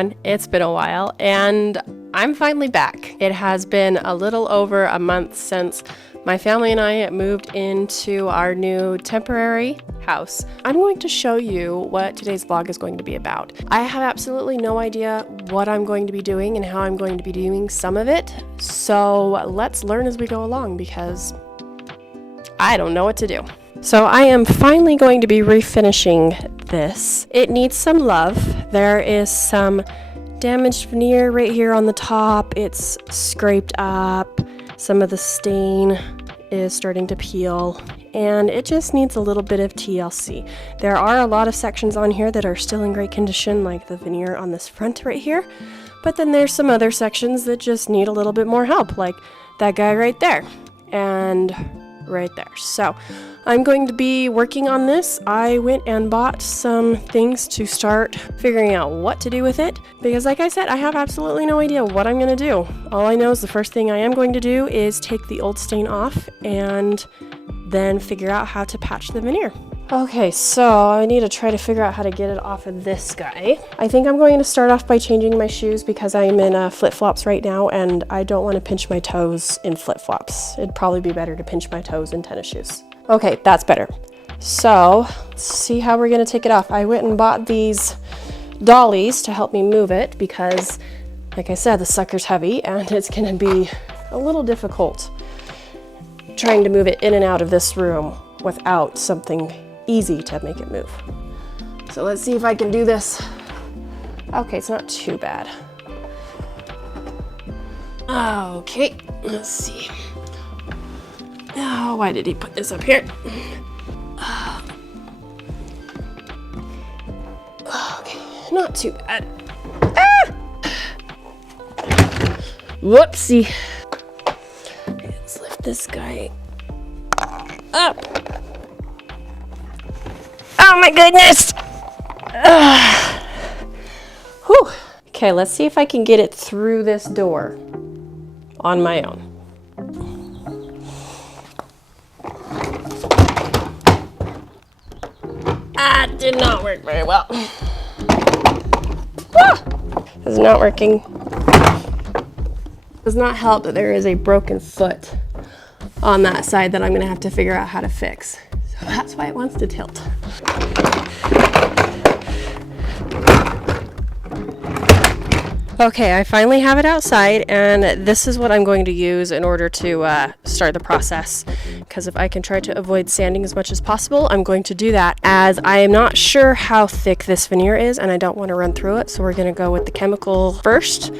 everyone, it's been a while and I'm finally back. It has been a little over a month since my family and I moved into our new temporary house. I'm going to show you what today's vlog is going to be about. I have absolutely no idea what I'm going to be doing and how I'm going to be doing some of it, so let's learn as we go along because I don't know what to do. So I am finally going to be refinishing this. It needs some love. There is some damaged veneer right here on the top. It's scraped up. Some of the stain is starting to peel and it just needs a little bit of TLC. There are a lot of sections on here that are still in great condition, like the veneer on this front right here. But then there's some other sections that just need a little bit more help, like that guy right there and right there. So I'm going to be working on this. I went and bought some things to start figuring out what to do with it because, like I said, I have absolutely no idea what I'm going to do. All I know is the first thing I am going to do is take the old stain off and then figure out how to patch the veneer. Okay, so I need to try to figure out how to get it off of this guy. I think I'm going to start off by changing my shoes because I'm in flip-flops right now and I don't want to pinch my toes in flip-flops. It'd probably be better to pinch my toes in tennis shoes. Okay, that's better. So, let's see how we're going to take it off. I went and bought these dollies to help me move it because, like I said, the sucker's heavy and it's going to be a little difficult trying to move it in and out of this room without something easy to make it move. So let's see if I can do this. Okay, it's not too bad. Okay, let's see. Oh, why did he put this up here? Okay, not too bad. Ah! Whoopsie. Let's lift this guy up. Oh my goodness! Whew. Okay, let's see if I can get it through this door on my own. That did not work very well. It's not working. Does not help that there is a broken foot on that side that I'm going to have to figure out how to fix. So that's why it wants to tilt. Okay, I finally have it outside and this is what I'm going to use in order to start the process. Because if I can try to avoid sanding as much as possible, I'm going to do that, as I am not sure how thick this veneer is and I don't want to run through it. So we're going to go with the chemical first,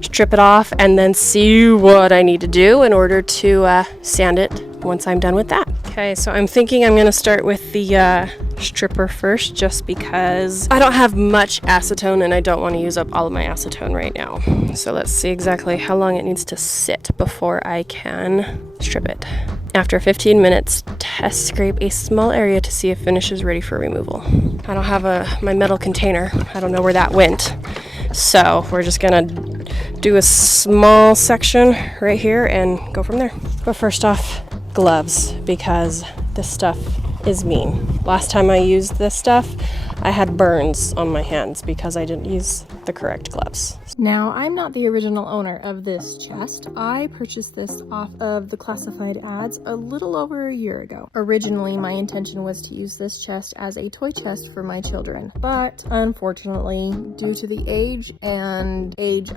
strip it off, and then see what I need to do in order to sand it once I'm done with that. Okay, so I'm thinking I'm going to start with the stripper first just because I don't have much acetone and I don't want to use up all of my acetone right now. So let's see exactly how long it needs to sit before I can strip it. After 15 minutes, test scrape a small area to see if finish is ready for removal. I don't have my metal container. I don't know where that went. So we're just gonna do a small section right here and go from there. But first off, gloves, because this stuff is mean. Last time I used this stuff, I had burns on my hands because I didn't use the correct gloves. Now, I'm not the original owner of this chest. I purchased this off of the classified ads a little over a year ago. Originally, my intention was to use this chest as a toy chest for my children, but unfortunately, due to the age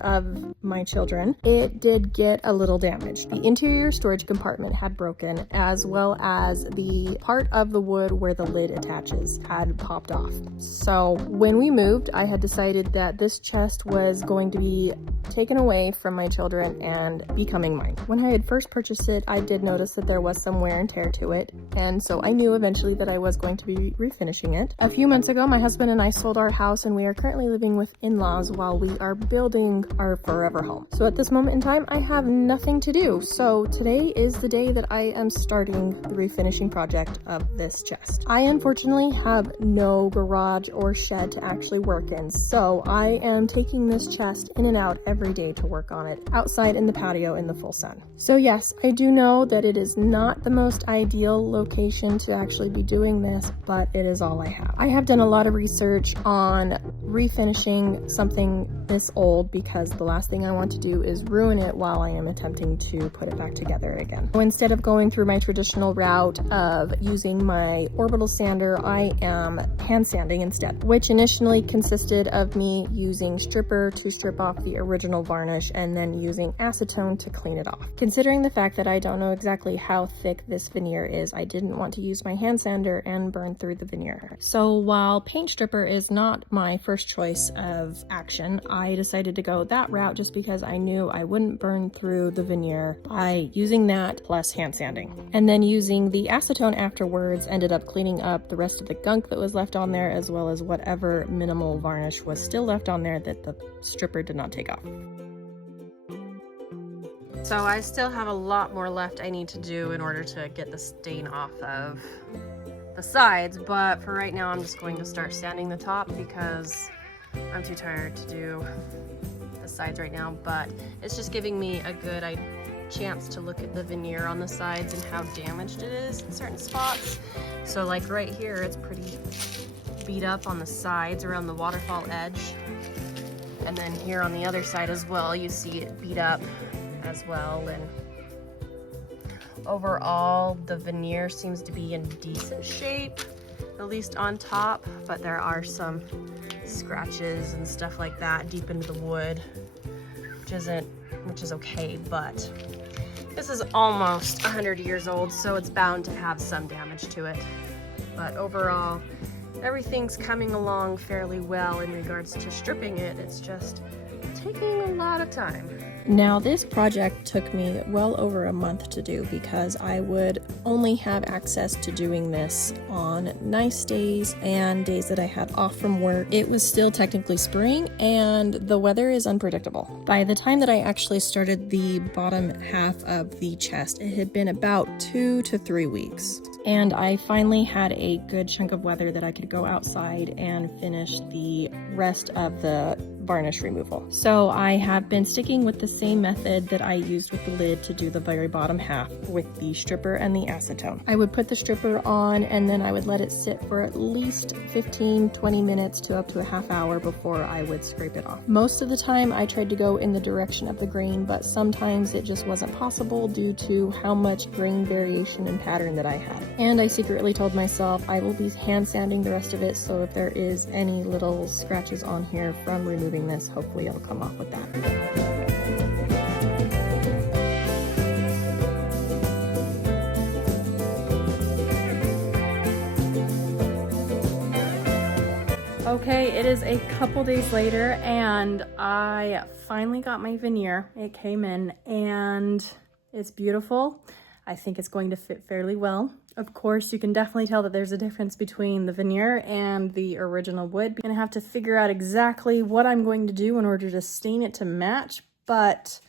of my children, it did get a little damaged. The interior storage compartment had broken, as well as the part of the wood where the lid attaches had popped off. So when we moved, I had decided that this chest was going to be taken away from my children and becoming mine. When I had first purchased it, I did notice that there was some wear and tear to it, and so I knew eventually that I was going to be refinishing it. A few months ago, my husband and I sold our house and we are currently living with in-laws while we are building our forever home. So at this moment in time, I have nothing to do. So today is the day that I am starting the refinishing project of this chest. I unfortunately have no garage or shed to actually work in, so I am taking this chest chest in and out every day to work on it, outside in the patio in the full sun. So yes, I do know that it is not the most ideal location to actually be doing this, but it is all I have. I have done a lot of research on refinishing something this old because the last thing I want to do is ruin it while I am attempting to put it back together again. So instead of going through my traditional route of using my orbital sander, I am hand sanding instead, which initially consisted of me using stripper to strip off the original varnish and then using acetone to clean it off. Considering the fact that I don't know exactly how thick this veneer is, I didn't want to use my hand sander and burn through the veneer. So while paint stripper is not my first choice of action, I decided to go that route just because I knew I wouldn't burn through the veneer by using that plus hand sanding. And then using the acetone afterwards ended up cleaning up the rest of the gunk that was left on there, as well as whatever minimal varnish was still left on there that the stripper did not take off. So I still have a lot more left I need to do in order to get the stain off of the sides, but for right now I'm just going to start sanding the top because I'm too tired to do the sides right now, but it's just giving me a good chance to look at the veneer on the sides and how damaged it is in certain spots. So like right here, it's pretty beat up on the sides around the waterfall edge. And then here on the other side as well, you see it beat up as well. And overall, the veneer seems to be in decent shape, at least on top, but there are some scratches and stuff like that deep into the wood, which is okay, but this is almost 100 years old, so it's bound to have some damage to it. But overall, everything's coming along fairly well in regards to stripping it. It's just taking a lot of time. Now this project took me well over a month to do because I would only have access to doing this on nice days and days that I had off from work. It was still technically spring and the weather is unpredictable. By the time that I actually started the bottom half of the chest, it had been about 2 to 3 weeks. And I finally had a good chunk of weather that I could go outside and finish the rest of the varnish removal. So I have been sticking with the same method that I used with the lid to do the very bottom half with the stripper and the acetone. I would put the stripper on and then I would let it sit for at least 15-20 minutes to up to a half hour before I would scrape it off. Most of the time I tried to go in the direction of the grain, but sometimes it just wasn't possible due to how much grain variation and pattern that I had. And I secretly told myself I will be hand sanding the rest of it, so if there is any little scratches on here from removing this, hopefully it'll come off with that. Okay, it is a couple days later and I finally got my veneer. It came in and it's beautiful. I think it's going to fit fairly well. Of course, you can definitely tell that there's a difference between the veneer and the original wood. I'm gonna have to figure out exactly what I'm going to do in order to stain it to match, but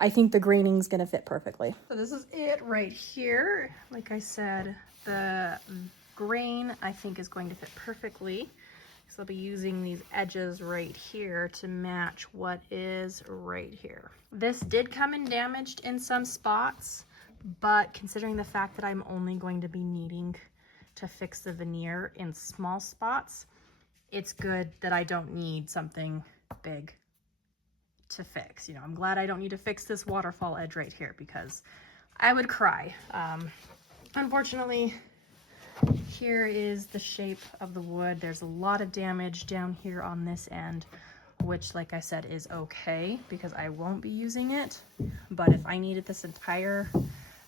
I think the graining's gonna fit perfectly. So this is it right here. Like I said, the grain I think is going to fit perfectly. So I'll be using these edges right here to match what is right here. This did come in damaged in some spots, but considering the fact that I'm only going to be needing to fix the veneer in small spots, it's good that I don't need something big to fix. You know, I'm glad I don't need to fix this waterfall edge right here because I would cry. Unfortunately, here is the shape of the wood. There's a lot of damage down here on this end, which, like I said, is okay because I won't be using it. But if I needed this entire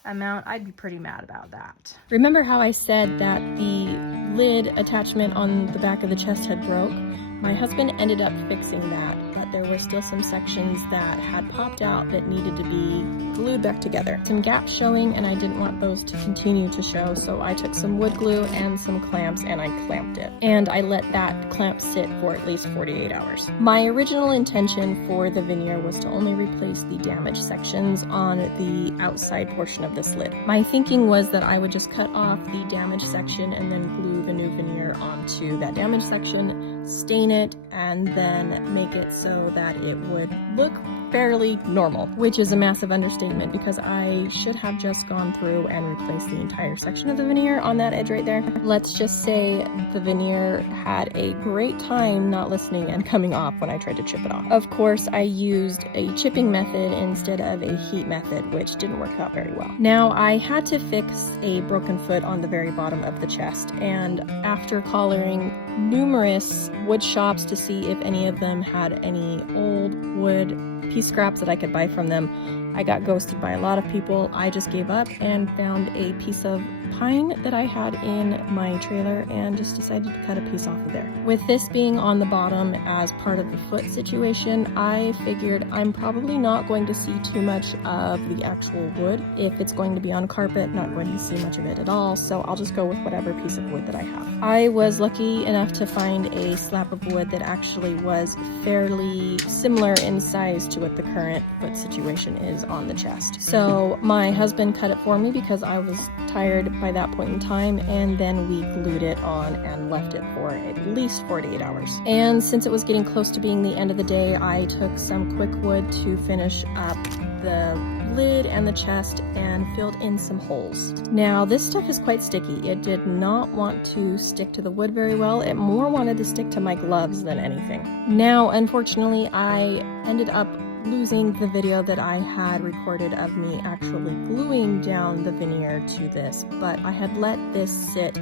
amount, I'd be pretty mad about that. Remember how I said that the lid attachment on the back of the chest had broke? My husband ended up fixing that, but there were still some sections that had popped out that needed to be glued back together. Some gaps showing, and I didn't want those to continue to show, so I took some wood glue and some clamps and I clamped it. And I let that clamp sit for at least 48 hours. My original intention for the veneer was to only replace the damaged sections on the outside portion of this lid. My thinking was that I would just cut off the damaged section and then glue the new veneer onto that damaged section, stain it, and then make it so that it would look fairly normal, which is a massive understatement because I should have just gone through and replaced the entire section of the veneer on that edge right there. Let's just say the veneer had a great time not listening and coming off when I tried to chip it off. Of course, I used a chipping method instead of a heat method, which didn't work out very well. Now, I had to fix a broken foot on the very bottom of the chest, and after collaring numerous wood shops to see if any of them had any old wood piece scraps that I could buy from them, I got ghosted by a lot of people. I just gave up and found a piece of pine that I had in my trailer and just decided to cut a piece off of there. With this being on the bottom as part of the foot situation, I figured I'm probably not going to see too much of the actual wood. If it's going to be on carpet, not going to see much of it at all, so I'll just go with whatever piece of wood that I have. I was lucky enough to find a slab of wood that actually was fairly similar in size to what the current foot situation is on the chest. So my husband cut it for me because I was tired by that point in time, and then we glued it on and left it for at least 48 hours. And since it was getting close to being the end of the day, I took some quick wood to finish up the lid and the chest and filled in some holes. Now, this stuff is quite sticky. It did not want to stick to the wood very well. It more wanted to stick to my gloves than anything. Now, unfortunately, I ended up losing the video that I had recorded of me actually gluing down the veneer to this, but I had let this sit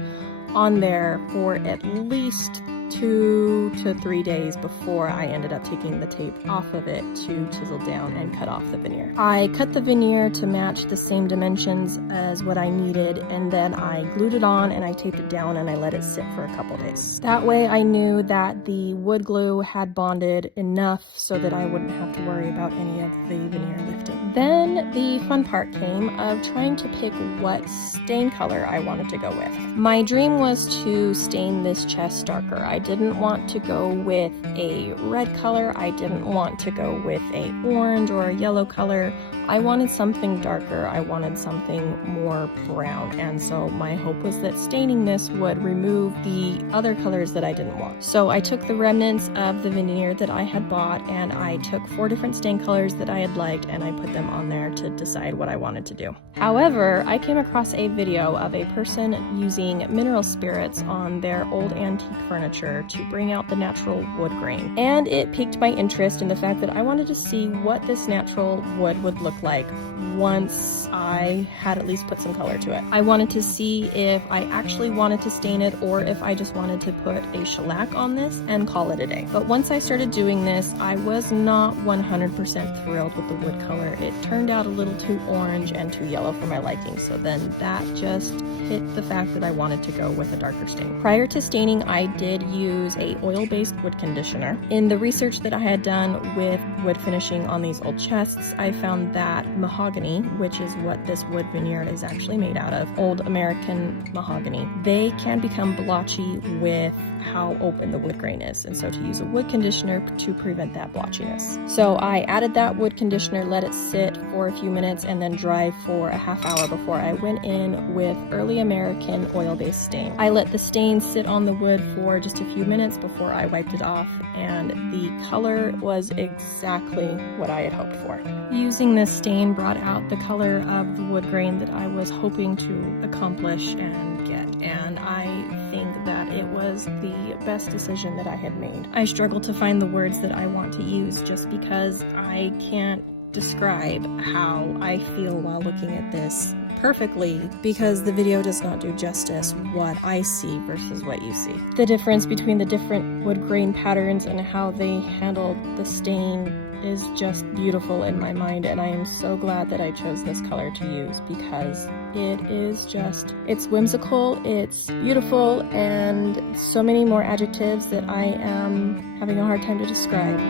on there for at least 2 to 3 days before I ended up taking the tape off of it to chisel down and cut off the veneer. I cut the veneer to match the same dimensions as what I needed, and then I glued it on and I taped it down and I let it sit for a couple days. That way I knew that the wood glue had bonded enough so that I wouldn't have to worry about any of the veneer lifting. Then the fun part came of trying to pick what stain color I wanted to go with. My dream was to stain this chest darker. I didn't want to go with a red color. I didn't want to go with a orange or a yellow color. I wanted something darker. I wanted something more brown. And so my hope was that staining this would remove the other colors that I didn't want. So I took the remnants of the veneer that I had bought, and I took 4 different stain colors that I had liked, and I put them on there to decide what I wanted to do. However, I came across a video of a person using mineral spirits on their old antique furniture to bring out the natural wood grain. And it piqued my interest in the fact that I wanted to see what this natural wood would look like once I had at least put some color to it. I wanted to see if I actually wanted to stain it or if I just wanted to put a shellac on this and call it a day. But once I started doing this, I was not 100% thrilled with the wood color. It turned out a little too orange and too yellow for my liking, so then that just hit the fact that I wanted to go with a darker stain. Prior to staining, I did use a oil-based wood conditioner. In the research that I had done with wood finishing on these old chests, I found that mahogany, which is what this wood veneer is actually made out of, old American mahogany, they can become blotchy with how open the wood grain is, and so to use a wood conditioner to prevent that blotchiness. So I added that wood conditioner, let it sit for a few minutes, and then dry for a half hour before I went in with early American oil-based stain. I let the stain sit on the wood for just a few minutes before I wiped it off, and the color was exactly what I had hoped for. Using this stain brought out the color of the wood grain that I was hoping to accomplish and get, and I think that it was the best decision that I had made. I struggle to find the words that I want to use just because I can't describe how I feel while looking at this perfectly, because the video does not do justice what I see versus what you see. The difference between the different wood grain patterns and how they handled the stain is just beautiful in my mind, and I am so glad that I chose this color to use because it is just, it's whimsical, it's beautiful, and so many more adjectives that I am having a hard time to describe.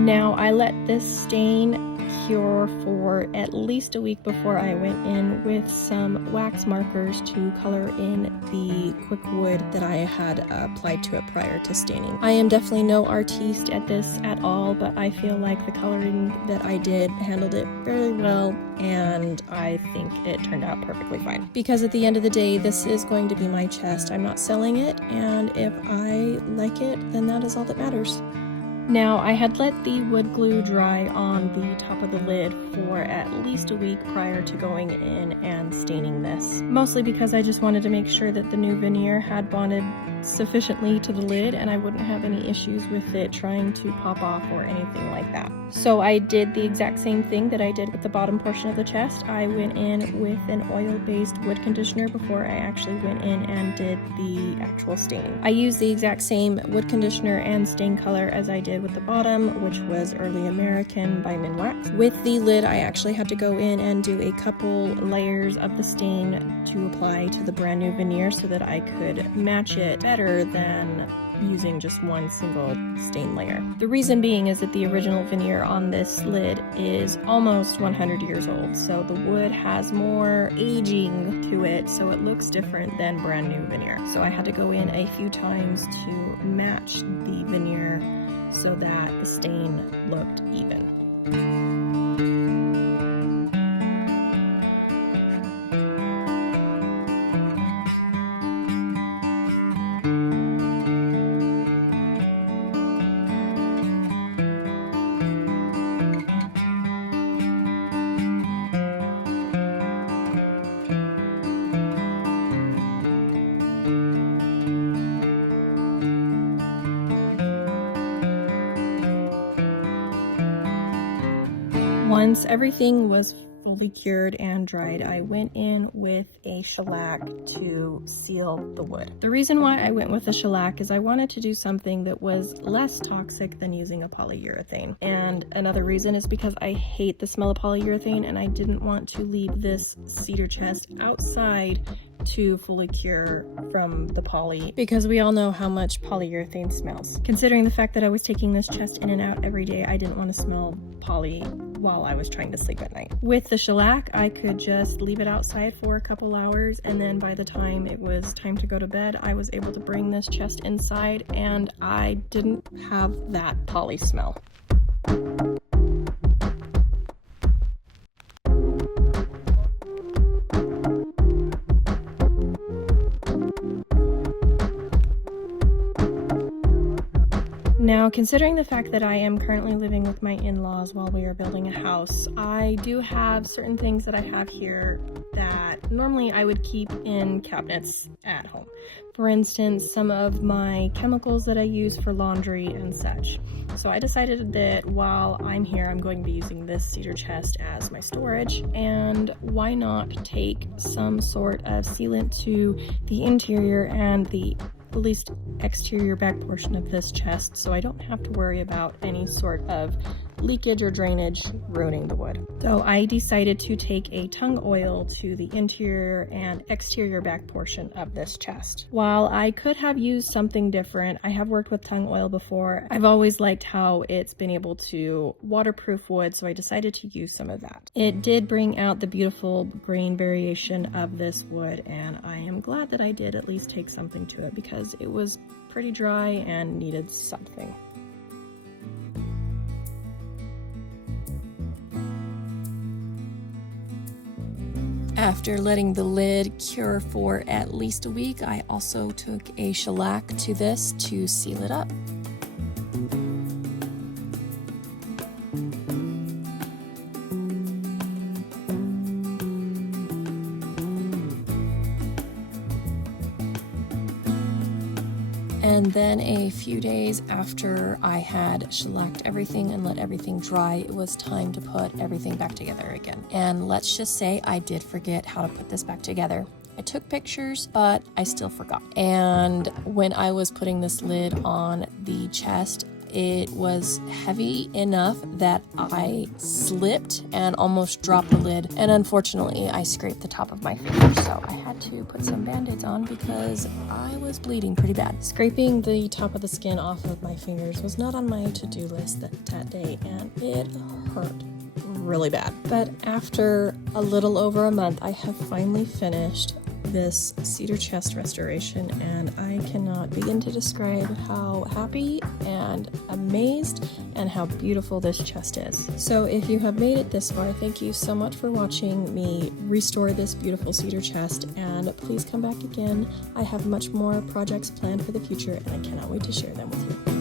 Now I let this stain cure for at least a week before I went in with some wax markers to color in the quick wood that I had applied to it prior to staining. I am definitely no artiste at this at all, but I feel like the coloring that I did handled it fairly well, and I think it turned out perfectly fine. Because at the end of the day, this is going to be my chest. I'm not selling it, and if I like it, then that is all that matters. Now, I had let the wood glue dry on the top of the lid for at least a week prior to going in and staining this. Mostly because I just wanted to make sure that the new veneer had bonded sufficiently to the lid and I wouldn't have any issues with it trying to pop off or anything like that. So I did the exact same thing that I did with the bottom portion of the chest. I went in with an oil-based wood conditioner before I actually went in and did the actual staining. I used the exact same wood conditioner and stain color as I did with the bottom, which was Early American by Minwax. With the lid, I actually had to go in and do a couple layers of the stain to apply to the brand new veneer so that I could match it better than using just one single stain layer. The reason being is that the original veneer on this lid is almost 100 years old, so the wood has more aging to it, so it looks different than brand new veneer. So I had to go in a few times to match the veneer so that the stain looked even. Once everything was fully cured and dried, I went in with a shellac to seal the wood. The reason why I went with a shellac is I wanted to do something that was less toxic than using a polyurethane. And another reason is because I hate the smell of polyurethane and I didn't want to leave this cedar chest outside to fully cure from the poly, because we all know how much polyurethane smells. Considering the fact that I was taking this chest in and out every day, I didn't want to smell poly while I was trying to sleep at night. With the shellac, I could just leave it outside for a couple hours, and then by the time it was time to go to bed, I was able to bring this chest inside and I didn't have that poly smell. Now, considering the fact that I am currently living with my in-laws while we are building a house, I do have certain things that I have here that normally I would keep in cabinets at home. For instance, some of my chemicals that I use for laundry and such. So I decided that while I'm here, I'm going to be using this cedar chest as my storage, and why not take some sort of sealant to the interior and the at least exterior back portion of this chest so I don't have to worry about any sort of leakage or drainage ruining the wood. So I decided to take a tung oil to the interior and exterior back portion of this chest. While I could have used something different, I have worked with tung oil before. I've always liked how it's been able to waterproof wood, so I decided to use some of that. It did bring out the beautiful grain variation of this wood, and I am glad that I did at least take something to it because it was pretty dry and needed something. After letting the lid cure for at least a week, I also took a shellac to this to seal it up. And then a few days after I had shellacked everything and let everything dry, it was time to put everything back together again. And let's just say I did forget how to put this back together. I took pictures, but I still forgot. And when I was putting this lid on the chest, it was heavy enough that I slipped and almost dropped the lid, and unfortunately I scraped the top of my finger, so I had to put some band-aids on because I was bleeding pretty bad. Scraping the top of the skin off of my fingers was not on my to-do list that day, and it hurt really bad. But after a little over a month, I have finally finished this cedar chest restoration, and I cannot begin to describe how happy and amazed and how beautiful this chest is. So if you have made it this far, thank you so much for watching me restore this beautiful cedar chest, and please come back again. I have much more projects planned for the future, and I cannot wait to share them with you.